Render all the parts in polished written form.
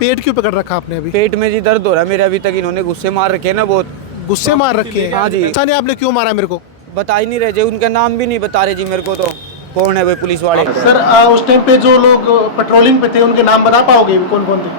पेट क्यों पकड़ रखा आपने अभी? पेट में जी दर्द हो रहा है मेरे, अभी तक इन्होंने गुस्से मार रखे हैं ना बहुत। गुस्से मार रखे हैं? हाँ जी। अच्छा नहीं, आपने क्यों मारा मेरे को? बता ही नहीं रहे जी, उनका नाम भी नहीं बता रहे जी मेरे को, तो कौन है वे पुलिस वाले। सर उस टाइम पे जो लोग पेट्रोलिंग पे थे उनके नाम बता पाओगे कौन कौन थे?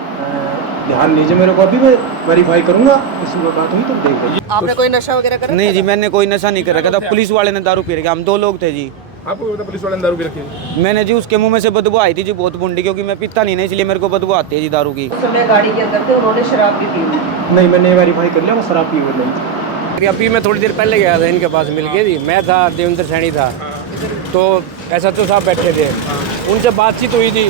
ध्यान लीजिए, मेरे को अभी मैं वेरीफाई करूंगा, किसी को बात हुई तो देख लीजिए। आपने कोई नशा वगैरह करा? नहीं जी, मैंने कोई नशा नहीं कर रखा था, पुलिस वाले ने दारू पी रखा। हम 2 लोग थे जी। आपको पता पुलिस वाले ने दारू पी रखी है? मैंने जी उसके मुंह में से बदबू आई थी जी बहुत बुंडी, क्योंकि मैं पीता नहीं ना, इसलिए मेरे को बदबू आती है जी दारू की। उस समय गाड़ी के अंदर थे, उन्होंने शराब भी पी हुई? नहीं, मैंने वेरीफाई कर लिया, वो शराब पी हुई नहीं थी। अभी मैं थोड़ी देर पहले गया था इनके पास, मिल गई थी। मैं था, देवेंद्र सैनी था, तो ऐसा तो साहब बैठे थे, उनसे बातचीत हुई थी,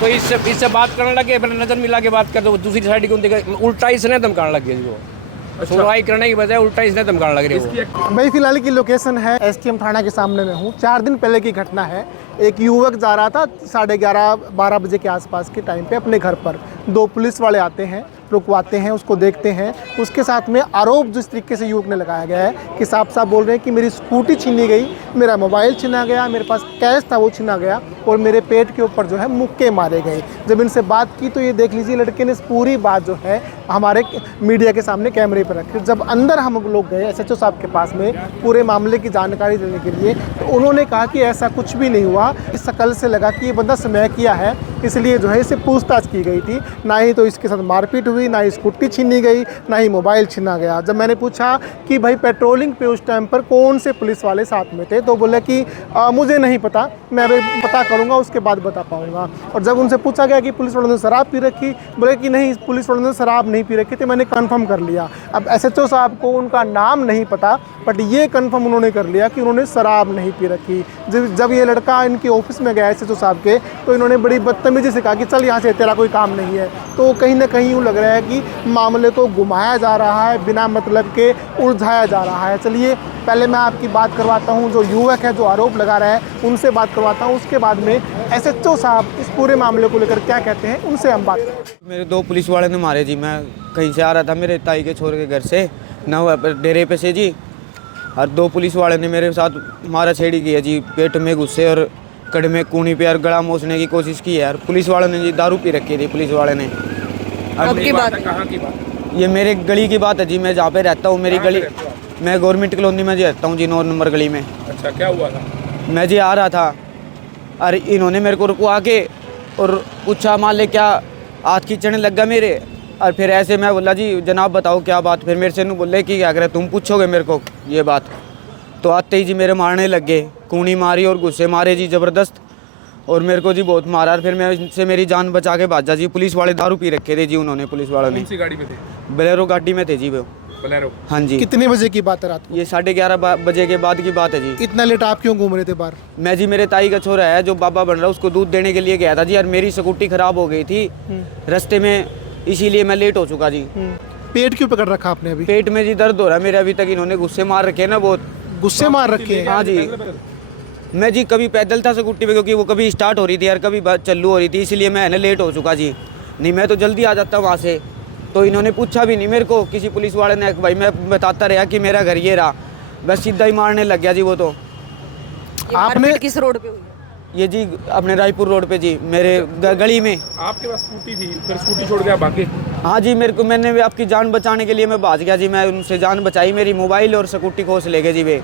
तो इससे बात करने लगे, फिर नज़र मिला के बात करते, दूसरी साइड को देखा, उल्टा इसने धमकाने लग गया जी वो। सुनवाई करने की बजाय उल्टा इसने धमकाने लग रही वो। मैं फिलहाल की लोकेशन है एसटीएम थाना के सामने में हूँ। 4 दिन पहले की घटना है। एक युवक जा रहा था 11:30-12 बजे के आसपास के टाइम पे अपने घर पर। 2 पुलिस वाले आते हैं, रुकवाते हैं, उसको देखते हैं। उसके साथ में आरोप जिस तरीके से युवक ने लगाया गया है कि साफ बोल रहे हैं कि मेरी स्कूटी छीनी गई, मेरा मोबाइल छीना गया, मेरे पास कैश था वो छीना गया और मेरे पेट के ऊपर जो है मुक्के मारे गए। जब इनसे बात की तो ये देख लीजिए, लड़के ने पूरी बात जो है हमारे मीडिया के सामने कैमरे पर रखी। जब अंदर हम लोग गए एसएचओ साहब के पास में पूरे मामले की जानकारी देने के लिए, तो उन्होंने कहा कि ऐसा कुछ भी नहीं हुआ। इस शकल से लगा कि ये बंदा समय किया है, इसलिए जो है इसे पूछताछ की गई थी। ना ही तो इसके साथ मारपीट हुई, ना ही स्कूटी छीनी गई, ना ही मोबाइल छीना गया। जब मैंने पूछा कि भाई पेट्रोलिंग पे उस टाइम पर कौन से पुलिस वाले साथ में थे, तो बोले कि मुझे नहीं पता, मैं अभी पता करूंगा उसके बाद बता पाऊंगा। और जब उनसे पूछा गया कि पुलिस वालों ने शराब पी रखी, बोले कि नहीं, पुलिस वालों ने शराब नहीं पी रखी थी, मैंने कंफर्म कर लिया। अब एसएचओ साहब को उनका नाम नहीं पता, बट ये कंफर्म उन्होंने कर लिया कि उन्होंने शराब नहीं पी रखी। जब ये लड़का इनके ऑफिस में गया एसएचओ साहब के, तो इन्होंने बड़ी बदतमीजी से कहा कि चल यहाँ से, तेरा कोई काम नहीं है। तो कहीं ना कहीं यूँ लग रहा है कि मामले को घुमाया जा रहा है, बिना मतलब के उलझाया जा रहा है। चलिए पहले मैं आपकी बात करवाता हूँ, जो युवक है जो आरोप लगा रहा है उनसे बात करवाता हूँ, उसके बाद में एसएचओ साहब इस पूरे मामले को लेकर क्या कहते हैं उनसे हम बात करें। मेरे 2 पुलिस वाले ने मारे जी। मैं कहीं से आ रहा था मेरे ताई के छोरे के घर से, ना डेरे पे से जी, और 2 पुलिस वाले ने मेरे साथ मारा छेड़ी की है जी। पेट में गुस्से और कड़ में कूनी पे और गला मोचने की कोशिश की है यार। पुलिस वालों ने जी दारू पी रखी थी, पुलिस वाले ने। आपकी बात कहाँ की बात? ये मेरे गली की बात है जी, मैं जहाँ पे रहता हूँ, मेरी गली, मैं गवर्नमेंट कॉलोनी में जी रहता हूँ जी, 9 नंबर गली में। अच्छा, क्या हुआ था? मैं जी आ रहा था और इन्होंने मेरे को रुकवा के और पूछा, मान ले क्या हाथ खींचने लग गया मेरे। और फिर ऐसे मैं बोला जी जनाब बताओ क्या बात। फिर मेरे से नहीं बोले कि क्या करे, तुम पूछोगे मेरे को ये बात। तो आते ही जी मेरे मारने लग गए, कूनी मारी और गुस्से मारे जी ज़बरदस्त, और मेरे को जी बहुत मारा। और फिर मैं इनसे मेरी जान बचा के भाजा जी। पुलिस वाले दारू पी रखे थे जी उन्होंने, पुलिस वालों ने। कौन सी गाड़ी में थे? बोलेरो गाड़ी में थे जी वो। बोलेरो? हाँ जी। कितने बजे की बात है रात को? ये 11:30 बजे के बाद की बात है जी। इतना लेट आप क्यों घूम रहे थे बाहर? मैं जी, मेरे ताई का छोरा है जो बाबा बन रहा, उसको दूध देने के लिए गया था जी, और मेरी स्कूटी खराब हो गई थी रास्ते में, इसीलिए मैं लेट हो चुका जी। पेट क्यों पकड़ रखा आपने अभी? पेट में जी दर्द हो रहा है मेरे, अभी तक इन्होंने गुस्से मार रखे हैं ना बहुत। गुस्से मार रखे हैं? हाँ जी। मैं जी कभी पैदल था स्कूटी पे, क्योंकि वो कभी स्टार्ट हो रही थी और कभी चालू हो रही थी, इसलिए मैं है लेट हो चुका जी। नहीं मैं तो जल्दी आ जाता वहाँ से। तो इन्होंने पूछा भी नहीं मेरे को, किसी पुलिस वाले ने, भाई मैं बताता रहा कि मेरा घर ये रहा, बस सीधा ही मारने लग गया जी वो। तो आपने किस रोड पे हुई? ये जी अपने रायपुर रोड पे जी, मेरे गली में। आपके पास स्कूटी थी, फिर स्कूटी छोड़ के आप भागे? हाँ जी, मैंने भी आपकी जान बचाने के लिए मैं भाग गया जी। मैं उनसे जान बचाई, मेरी मोबाइल और स्कूटी खोस ले गए जी वे।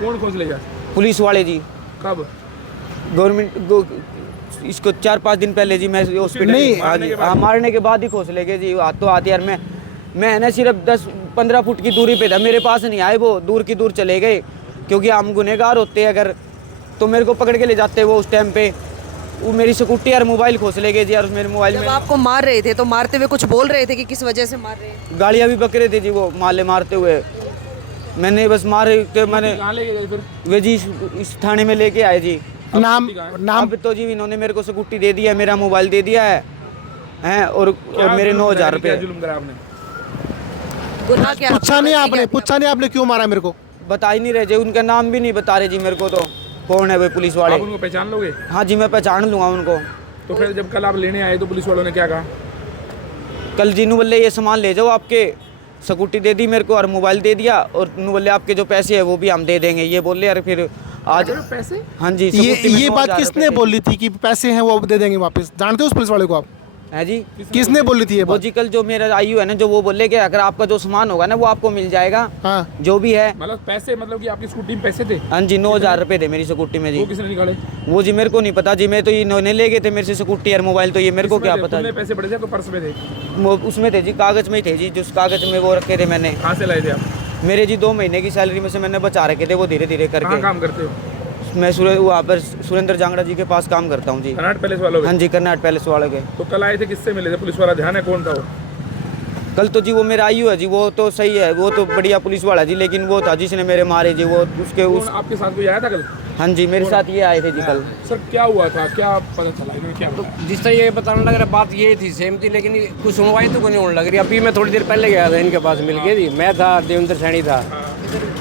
कौन खोज ले गया? पुलिस वाले जी। कब? गवर्नमेंट इसको 4-5 दिन पहले जी, मैं हॉस्पिटल नहीं, मारने के बाद ही खोस ले गए जी। हाथ तो आते यार, मैं ना सिर्फ 10-15 फुट की दूरी पे था, मेरे पास नहीं आए वो, दूर की दूर चले गए। क्योंकि हम गुनहगार होते अगर, तो मेरे को पकड़ के ले जाते वो उस टाइम पे। वो मेरी स्कूटी और मोबाइल खोस ले गए जी। और मेरे मोबाइल में, जब आपको मार रहे थे तो मारते हुए कुछ बोल रहे थे कि किस वजह से मार रहे हैं? गालियाँ भी बक रहे थे जी वो मारते हुए। मैंने बस मारे के मैंने कहाँ ले गए फिर? वे जी इस थाने में लेके आए जी। नाम अब तो जी इन्होंने मेरे को स्कूटी दे दिया, मेरा मोबाइल दे दिया है हैं, और मेरे 9,000 रुपये। जुल्म करा आपने? गुनाह क्या? पूछा नहीं आपने क्यों मारा मेरे को? बता ही नहीं रहे जी, उनका नाम भी नहीं बता रहे जी मेरे को, तो कौन है वे पुलिस वाले। आप उनको पहचान लोगे? हाँ जी, मैं पहचान लूँगा उनको। तो फिर जब कल आप लेने आए तो पुलिस वालों ने क्या कहा? कल जी नू बोले ये सामान ले जाओ, आपके स्कूटी दे दी मेरे को और मोबाइल दे दिया, और नू बोले आपके जो पैसे है वो भी हम दे देंगे, ये बोले। और फिर आज पैसे? हाँ जी, ये बात किसने बोली थी कि पैसे हैं वो दे देंगे वापस? जानते हो उस पुलिस वाले को आप? है जी। किसने बोली थी ये वो बात? जी कल जो मेरा आईयू है ना, जो वो बोले कि अगर आपका जो सामान होगा ना वो आपको मिल जाएगा, हाँ। जो भी है। मतलब पैसे, मतलब कि आपकी स्कूटी में पैसे थे? हाँ जी, 9,000 रुपये थे मेरी स्कूटी में जी। वो किसने निकाले? वो जी मेरे को नहीं पता जी, मैं तो इन्होंने ले गए थे मेरे से स्कूटी और मोबाइल, तो ये मेरे को क्या पता। तुमने पैसे पड़े थे तो पर्स में थे? उसमें थे जी, कागज में ही थे जी, जो कागज में वो रखे थे मैंने। कहाँ से लाए थे आप? मेरे जी 2 महीने की सैलरी में से मैंने बचा रखे थे, वो धीरे धीरे कहाँ करके। काम करते हो? मैं वहाँ पर सुरेंद्र जांगड़ा जी के पास काम करता हूँ जी। कर्नाट पैलेस वालों हाँ के? जी, कर्नाट पैलेस वाले के। तो कल आए थे, किससे मिले थे? पुलिस वाला ध्यान है कौन था वो? कल तो जी वो मेरा आईयू है जी, वो तो सही है, वो तो बढ़िया पुलिस वाला जी, लेकिन वो था जिसने मेरे मारे जी, वो उसके कौन आपके साथ कोई आया था कल? हाँ जी, मेरे साथ ये आए थे जी कल। सर क्या हुआ था, क्या पता चला इन्होंने क्या तो बताया? जिस तरह ये बताने लग रहा, बात ये थी सेम थी, लेकिन कुछ सुनवाई तो कोई नहीं होने लग रही। अभी मैं थोड़ी देर पहले गया था इनके पास, मिल गई थी, मैं था, देवेंद्र सैनी था,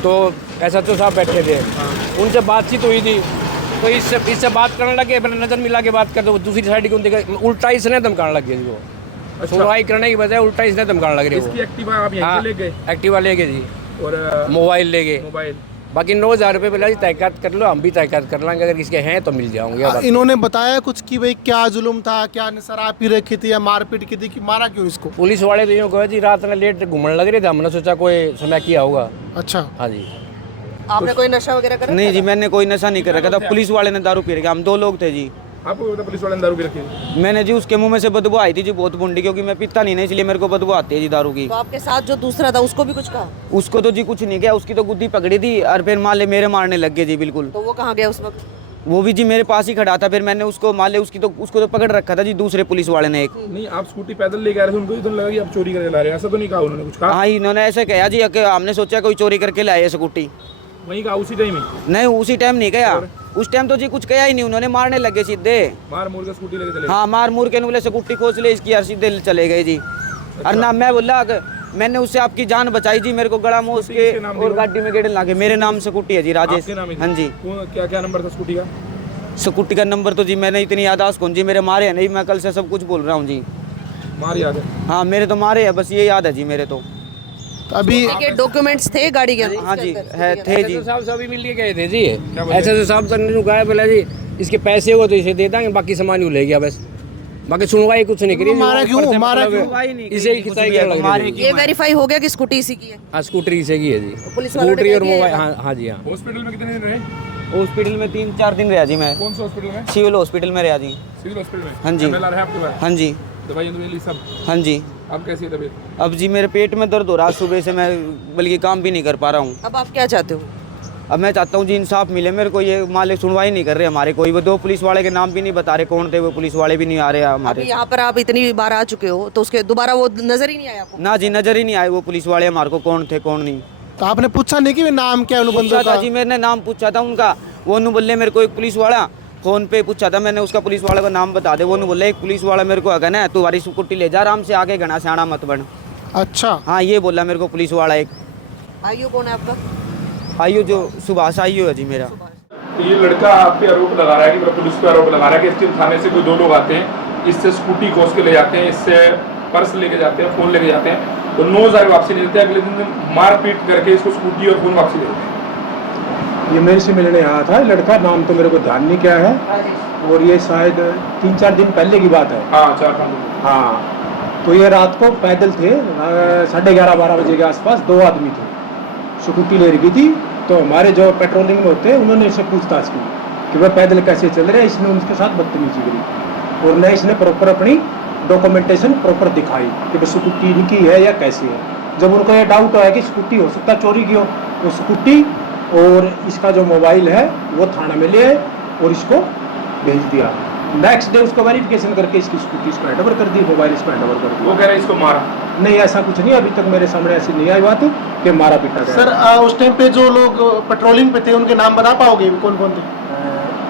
तो SHO साहब बैठे थे, उनसे बातचीत हुई थी, तो इससे बात करने लगे, मैंने नज़र मिला के बात करते, दूसरी साइड को देखा, उल्टा इसने धमकाने लग गया जी। वो सुनवाई करने की बजाय उल्टा इसने धमकाने लग रही है। इसकी एक्टिवा आप यहीं से ले गए? एक्टिवा ले गए जी, और मोबाइल ले गए। मोबाइल? बाकी 9,000 रुपये बोला जी तहकीकात कर लो, हम भी तहकीकात कर लेंगे, अगर इसके हैं तो मिल जाओगे। इन्होंने बताया कुछ कि भाई क्या जुल्म था, क्या शराब पी रखी थी या मारपीट की थी, कि मारा क्यों इसको? पुलिस वाले तो यूँ कहे जी रात में लेट घूमने लग रहे थे, हमने सोचा कोई समय किया होगा। अच्छा। हाँ जी। आपने कोई नशा वगैरह करा? नहीं जी, मैंने कोई नशा नहीं कर रखा था, पुलिस वाले ने दारू पी रखी, हम 2 लोग थे जी। आपको पता पुलिस वाले ने दारू पी रखी है? मैंने जी उसके मुंह में से बदबू आई थी जी, बहुत बुंडी, क्योंकि मैं पीता नहीं ना, इसलिए मेरे को बदबू आती है जी दारू की। तो आपके साथ जो दूसरा था उसको भी कुछ कहा? उसको तो जी कुछ नहीं किया, उसकी तो गुद्दी पकड़ी थी और फिर माले मेरे मारने लग गए जी बिल्कुल। तो वो कहाँ गया उस वक्त? वो भी जी मेरे पास ही खड़ा था, फिर मैंने उसको माले उसको तो पकड़ रखा था जी दूसरे पुलिस वाले ने एक। नहीं, आप स्कूटी पैदल लेके आ रहे थे, उनको भी तो लगा कि आप चोरी करके ला रहे हैं, ऐसा तो नहीं कहा उन्होंने? कुछ कहा? हाँ, इन्होंने ऐसे कहा जी कि हमने सोचा कोई चोरी करके लाए स्कूटी। वहीं कहा उसी टाइम ही? नहीं, उसी टाइम नहीं गया, उस टाइम तो जी कुछ कहा ही नहीं, उन्होंने मारने लगे सीधे। मार मूर के स्कूटी लेके चले? हाँ, मार मूर के बोले स्कूटी खोज ले इसकी यार, सीधे चले गए जी। और ना मैं बोला कि मैंने उससे आपकी जान बचाई जी, मेरे को गला मोस के और गाड़ी में गेड़ लाके। मेरे नाम स्कूटी है जी, राजेश। हाँ जी। क्या क्या नंबर था स्कूटी का? स्कूटी का नंबर तो जी मैंने इतनी यादाश्त कौन जी, मेरे मारे है नहीं, मैं कल से सब कुछ बोल रहा हूँ जी। मार याद है? हाँ, मेरे तो मारे है, बस ये याद है जी मेरे तो। अभी के डॉक्यूमेंट्स थे गाड़ी के? हाँ जी, है थे जी। SHO साहब सभी मिल के गए थे जी। SHO साहब तो ने कहा बोला जी इसके पैसे हो तो इसे दे देंगे, बाकी सामान यूँ ले गया बस, बाकी सुनवाई कुछ नहीं करी। मारा क्यों? मारा क्यों? इसे ही खिंचाई क्या लग रही है। ये वेरीफाई हो गया कि स्कूटी इसी की है? हाँ, स्कूटरी इसे की है जी, पुलिस वालों ने स्कूटरी और कह दिया मोबाइल। है? हाँ हाँ जी, हाँ। हॉस्पिटल में कितने दिन रहे? हॉस्पिटल में 3-4 दिन रहा जी मैं। कौन सा हॉस्पिटल में? सिविल हॉस्पिटल में रहा जी। सिविल हॉस्पिटल में? हाँ जी। MLR है आपके पास? हाँ जी। दवाई ली सब? हाँ जी। अब कैसी है तबीयत? अब जी मेरे पेट में दर्द हो रहा है सुबह से, मैं बल्कि काम भी नहीं कर पा रहा हूँ। अब आप क्या चाहते हो? अब मैं चाहता हूँ जी इंसाफ मिले मेरे को, ये मालिक सुनवाई नहीं कर रहे हमारे कोई। वो 2 पुलिस वाले के नाम भी नहीं बता रहे कौन थे वो पुलिस वाले, भी नहीं आ रहे अभी हमारे। यहाँ पर आप इतनी बार आ चुके हो तो उसके दोबारा वो नजर ही नहीं आया आपको? ना जी, नजर ही नहीं आए वो पुलिस वाले हमारे को, कौन थे कौन नहीं। तो आपने पूछा नहीं कि नाम क्या है उन बंदों पूछा था का? जी, मैंने नाम पूछा था उनका, वो उन्होंने बोले मेरे को एक पुलिस वाला फ़ोन पे पूछा था मैंने, उसका पुलिस वाले का नाम बता दे। वो उन्होंने बोले एक पुलिस वाला मेरे को अगर ना तुम्हारी स्कूटी ले जा, आराम से आगे घना सियाना मत बन। अच्छा। हाँ, ये बोला मेरे को पुलिस वाला एक। आईयू कौन है आपका? आईयू जो सुभाष आईयू है जी मेरा। तो ये लड़का आप पे आरोप लगा रहा है कि पुलिस पे आरोप लगा रहा है कि STM थाने से कोई 2 लोग आते हैं, इससे स्कूटी खोस के ले जाते हैं, इससे पर्स लेके जाते हैं, फ़ोन लेके जाते हैं, तो 9,000 वापसी नहीं देते, अगले दिन मारपीट करके इसको स्कूटी और फ़ोन वापसी देते हैं। ये मेरे से मिलने आया था लड़का, नाम तो मेरे को ध्यान नहीं क्या है, और ये शायद 3-4 दिन पहले की बात है। हाँ, 4-5 दिन। हाँ, तो ये रात को पैदल थे, 11:30-12 बजे के आसपास 2 आदमी थे, स्कूटी ले रखी थी। तो हमारे जो पेट्रोलिंग में होते हैं उन्होंने इससे पूछताछ की कि वह पैदल कैसे चल रहे हैं। इसने उनके साथ बदतमीजी करी और न इसने प्रॉपर अपनी डॉक्यूमेंटेशन प्रॉपर दिखाई कि वह स्कूटी इनकी है या कैसी है। जब उनको ये डाउट आया कि स्कूटी हो सकता चोरी की हो, तो स्कूटी और इसका जो मोबाइल है वो थाना में ले आए और इसको भेज दिया। नेक्स्ट डे उसको वेरिफिकेशन करके इसकी स्कूटी इसको हैंडओवर कर दी, मोबाइल इसको हैंडओवर कर दिया। वो कह रहे हैं इसको मारा? नहीं, ऐसा कुछ नहीं, अभी तक मेरे सामने ऐसी नहीं आई बात कि मारा पीटा गया। सर उस टाइम पे जो लोग पेट्रोलिंग पे थे उनके नाम बता पाओगे कौन कौन थे?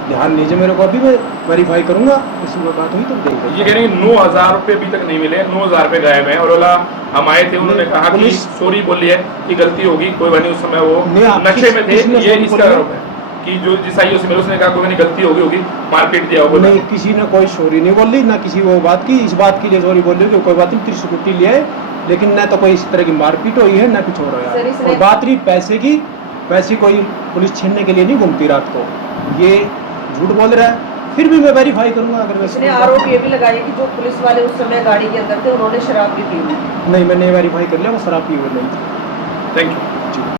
ध्यान दीजिए मेरे को, अभी मैं वेरीफाई करूंगा, इसी में बात हुई तो देख। ये कह रहे हैं 9,000 रुपये अभी तक नहीं मिले, 9,000 रुपये गायब हैं। और बोला हम आए थे, उन्होंने कहा कि पुलिस- सॉरी बोली है कि गलती होगी, कोई बात नहीं, उस समय वो नहीं, आप नशे में थे। किसने ये sorry इसका बोली है? आरोप है कि जो जिस आईओ से मिले उसने कहा कोई नहीं, गलती होगी मारपीट दिया होगा। नहीं, किसी ने कोई सॉरी नहीं बोली, ना किसी वो बात की, इस बात के लिए सॉरी बोल रही कि कोई बात नहीं, तेरी स्कूटी ले आए, लेकिन न तो कोई इस तरह की मारपीट हुई है ना कुछ हो रहा है। और बात रही पैसे की, पैसे कोई पुलिस छीनने के लिए नहीं घूमती रात को, ये झूठ बोल रहा है। फिर भी मैं वेरीफाई करूंगा अगर मैं इसने आरोप ये भी लगाया कि जो पुलिस वाले उस समय गाड़ी के अंदर थे उन्होंने शराब भी पी हुई। नहीं, मैंने वेरीफाई कर लिया वो शराब पी हुई नहीं थी। Thank you.